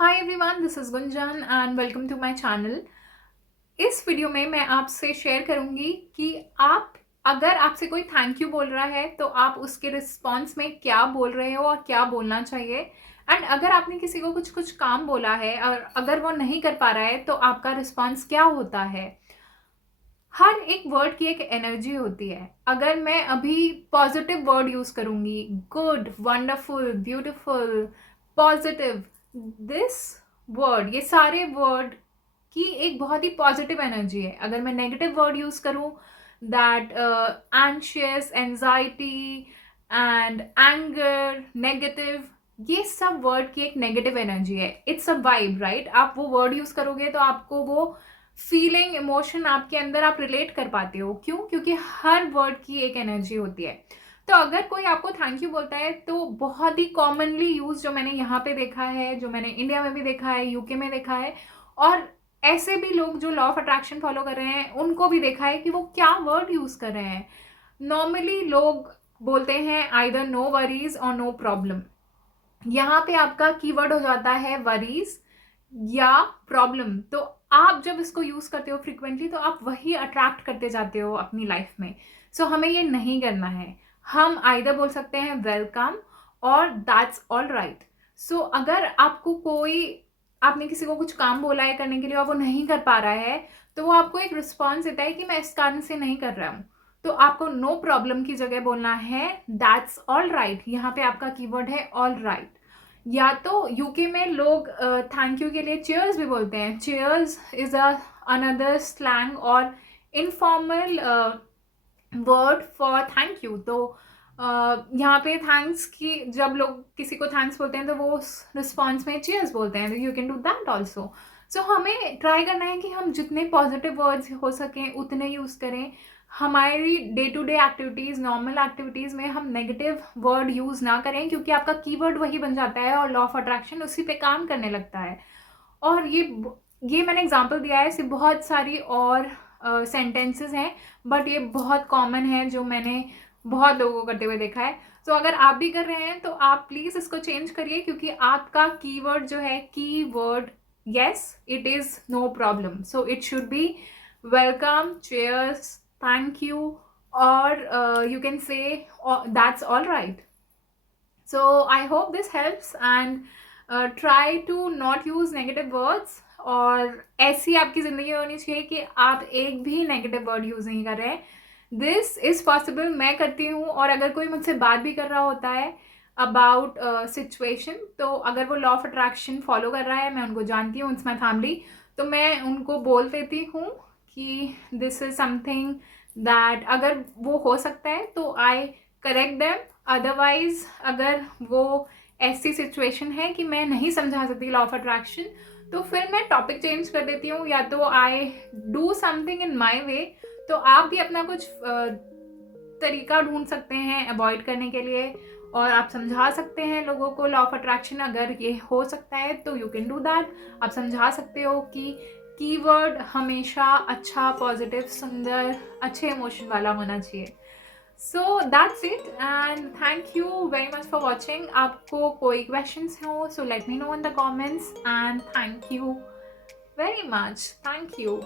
Hi everyone, this is Gunjan and welcome to my channel. इस video में मैं आपसे शेयर करूंगी कि आप अगर आपसे कोई थैंक यू बोल रहा है तो आप उसके रिस्पॉन्स में क्या बोल रहे हो और क्या बोलना चाहिए। एंड अगर आपने किसी को कुछ कुछ काम बोला है और अगर वो नहीं कर पा रहा है तो आपका रिस्पॉन्स क्या होता है। हर एक वर्ड की एक एनर्जी होती है। अगर मैं अभी पॉजिटिव वर्ड यूज करूंगी, good, wonderful, beautiful, positive, this word, ये सारे वर्ड की एक बहुत ही पॉजिटिव एनर्जी है। अगर मैं नेगेटिव वर्ड यूज करूं, that anxious, anxiety and anger, negative, ये सब वर्ड की एक नेगेटिव एनर्जी है। It's a vibe, right? आप वो वर्ड यूज करोगे तो आपको वो फीलिंग, इमोशन आपके अंदर आप रिलेट कर पाते हो। क्यों? क्योंकि हर वर्ड की एक एनर्जी होती है। तो अगर कोई आपको थैंक यू बोलता है तो बहुत ही कॉमनली यूज, जो मैंने यहाँ पे देखा है, जो मैंने इंडिया में भी देखा है, यूके में देखा है, और ऐसे भी लोग जो लॉ ऑफ अट्रैक्शन फॉलो कर रहे हैं उनको भी देखा है कि वो क्या वर्ड यूज कर रहे हैं। नॉर्मली लोग बोलते हैं आइदर नो वरीज और नो प्रॉब्लम। यहाँ पे आपका कीवर्ड हो जाता है वरीज या प्रॉब्लम। तो आप जब इसको यूज करते हो फ्रिक्वेंटली तो आप वही अट्रैक्ट करते जाते हो अपनी लाइफ में। सो हमें ये नहीं करना है। हम आइदर बोल सकते हैं वेलकम और दैट्स ऑल राइट। सो अगर आपको कोई, आपने किसी को कुछ काम बोला है करने के लिए और वो नहीं कर पा रहा है, तो वो आपको एक रिस्पॉन्स देता है कि मैं इस कारण से नहीं कर रहा हूँ। तो आपको नो प्रॉब्लम की जगह बोलना है दैट्स ऑल राइट। यहाँ पे आपका कीवर्ड है ऑल राइट। या तो यूके में लोग थैंक यू के लिए चेयर्स भी बोलते हैं। चेयर्स इज अनदर स्लैंग और informal word for thank you. तो यहाँ पे थैंक्स की, जब लोग किसी को थैंक्स बोलते हैं तो वो रिस्पॉन्स में चीयर्स बोलते हैं। You can do that also. So हमें ट्राई करना है कि हम जितने पॉजिटिव वर्ड्स हो सकें उतने यूज़ करें। हमारी day to day activities, normal activities में हम नेगेटिव वर्ड यूज़ ना करें, क्योंकि आपका कीवर्ड वही बन जाता है और लॉ ऑफ अट्रैक्शन उसी पे काम करने लगता है। और ये मैंने एग्जांपल दिया है, सिर्फ बहुत सारी और सेंटेंसेस हैं, बट ये बहुत कॉमन है जो मैंने बहुत लोगों को करते हुए देखा है। तो अगर आप भी कर रहे हैं तो आप प्लीज़ इसको चेंज करिए, क्योंकि आपका कीवर्ड जो है, keyword, yes, it is no problem. So it should be welcome, cheers, thank you, or you can say that's all right. So I hope this helps, and try to not use negative words. और ऐसी आपकी ज़िंदगी होनी चाहिए कि आप एक भी नेगेटिव वर्ड यूज़ नहीं कर रहे हैं। दिस इज़ पॉसिबल, मैं करती हूँ। और अगर कोई मुझसे बात भी कर रहा होता है अबाउट सिचुएशन, तो अगर वो लॉ ऑफ अट्रैक्शन फॉलो कर रहा है, मैं उनको जानती हूँ, इट्स माई फैमिली, तो मैं उनको बोल देती हूँ कि दिस इज़ समथिंग दैट अगर वो हो सकता है तो आई करेक्ट देम। अदरवाइज अगर वो ऐसी सिचुएशन है कि मैं नहीं समझा सकती लॉ ऑफ अट्रैक्शन, तो फिर मैं टॉपिक चेंज कर देती हूँ, या तो आई डू समथिंग इन माई वे। तो आप भी अपना कुछ तरीका ढूंढ सकते हैं अवॉइड करने के लिए, और आप समझा सकते हैं लोगों को लॉ ऑफ अट्रैक्शन। अगर ये हो सकता है तो यू कैन डू दैट। आप समझा सकते हो कि कीवर्ड हमेशा अच्छा, पॉजिटिव, सुंदर, अच्छे इमोशन वाला होना चाहिए। So that's it, and thank you very much for watching. आपको कोई क्वेश्चंस हो so let me know in the comments, and thank you very much. Thank you.